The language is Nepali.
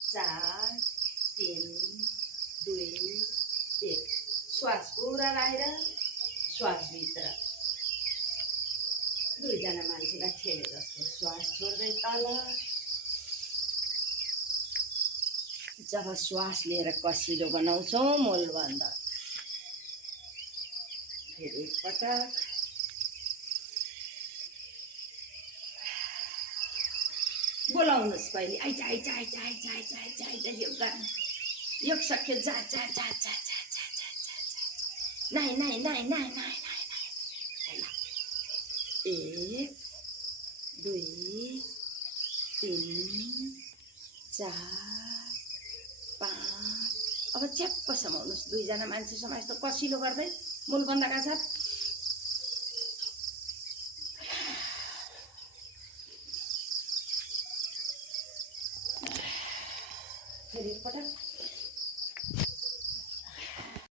4 3 2 1 श्वास पुरा राखेर श्वासभित्र दुईजना मान्छेलाई ठेले जस्तो श्वास छोड्दै तल। जब श्वास लिएर कसिलो बनाउँछौँ मूलबन्ध। फेरि एकपटक बोलाउनुहोस् पहिले आइज आइज आइज आइज आइज आइज आइज योग सक्यो जा जा जा जा जा जा जा नाइ नाइ नाइ नाइ नाइ नाइ नाइ 1 2 3 4 5 अब च्याप्प समाउनुहोस् दुईजना मान्छे समाए जस्तो कसिलो गर्दै मूलबन्धका साथ। फेरि एकपटक